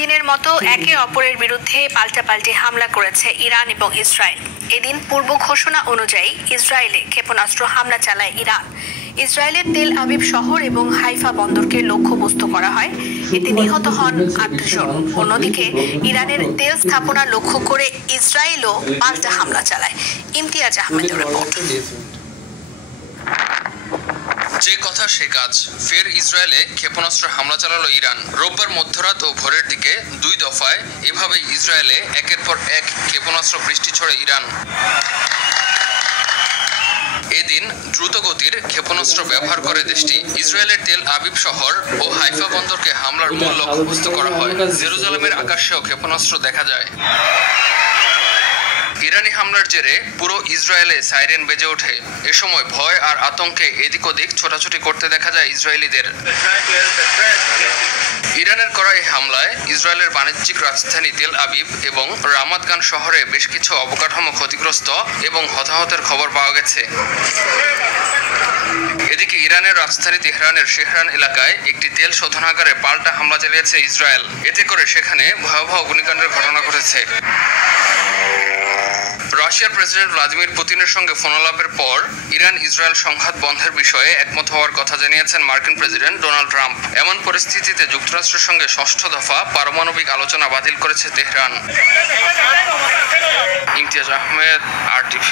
দিনের মতো একে অপরের বিরুদ্ধে পাল্টাপাল্টি হামলা করেছে ইরান এবং ইসরায়েল। এদিন পূর্ব ঘোষণা অনুযায়ী ইসরায়েলে ক্ষেপণাস্ত্র হামলা চালায় ইরান। ইসরায়েলের তেল আবিব শহর এবং হাইফা বন্দরকে লক্ষ্যবস্তু করা হয়। এতে নিহত হন ৮ জন। অন্যদিকে ইরানের তেল স্থাপনা লক্ষ্য করে ইসরায়েলও পাল্টা হামলা চালায়। ইমতিয়াজ আহমেদের রিপোর্ট। যে কথা সে কাজ, ফের ইসরায়েলে ক্ষেপণাস্ত্র হামলা চালালো ইরান। রোববার মধ্যরাত ও ভোরের দিকে ২ দফায় এভাবে ইসরায়েলে একের পর এক ক্ষেপণাস্ত্র বৃষ্টি ছড়ে ইরান। এদিন দ্রুতগতির ক্ষেপণাস্ত্র ব্যবহার করে দেশটি ইসরায়েলের তেল আবিব শহর ও হাইফা বন্দরকে হামলার মূল লক্ষ্যবস্তু করা হয়। জেরুজালেমের আকাশেও ক্ষেপণাস্ত্র দেখা যায়। ইরানি হামলার জেরে পুরো ইসরায়েলে সাইরেন বেজে ওঠে। এ সময় ভয় আর আতঙ্কে এদিক ওদিক ছোটাছুটি করতে দেখা যায় ইসরায়েলিদের। ইরানের করা এই হামলায় ইসরায়েলের বাণিজ্যিক রাজধানী তেল আবিব এবং রামাত গান শহরে বেশ কিছু অবকাঠামো ক্ষতিগ্রস্ত এবং হতাহতের খবর পাওয়া গেছে। এদিকে ইরানের রাজধানী তেহরানের শেহরান এলাকায় একটি তেল শোধনাগারে পাল্টা হামলা চালিয়েছে ইসরায়েল। এতে করে সেখানে ভয়াবহ অগ্নিকাণ্ডের ঘটনা ঘটেছে। রাশিয়ার প্রেসিডেন্ট ভ্লাদিমির পুতিনের সঙ্গে ফোনালাপের পর ইরান ইসরায়েল সংঘাত বন্ধের বিষয়ে একমত হওয়ার কথা জানিয়েছেন মার্কিন প্রেসিডেন্ট ডোনাল্ড ট্রাম্প। এমন পরিস্থিতিতে যুক্তরাষ্ট্রের সঙ্গে ষষ্ঠ দফা পারমাণবিক আলোচনা বাতিল করেছে তেহরান। ইমতিয়াজ আহমেদ, RTV।